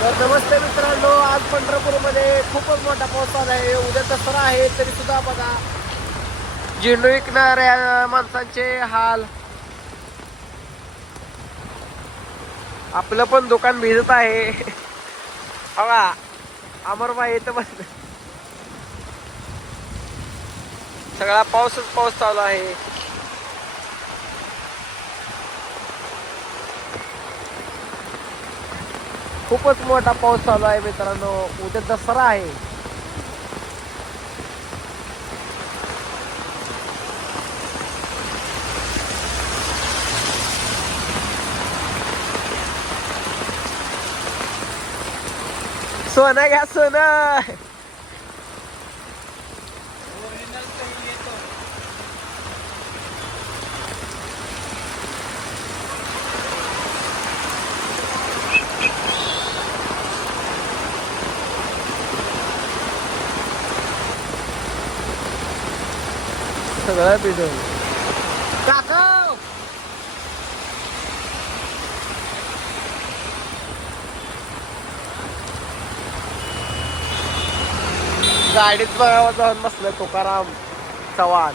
तर नमस्ते मित्रांनो आज पंढरपूरमध्ये खूपच मोठा पाऊस चालू आहे. उद्या दसरा आहे तरी सुद्धा बघा. झेंडू विकणाऱ्या माणसांचे हाल. आपलं पण दुकान भिजत आहे. बघा अमरबाई येतं बस सगळा पाऊसच पाऊस चालू आहे. खूपच मोठा पाऊस चालू आहे मित्रांनो. उद्या दसरा आहे. सोनं घ्या सोनं. सगळं काका गाडीत बघावं जाऊन बसलं तुकाराम चव्हाण.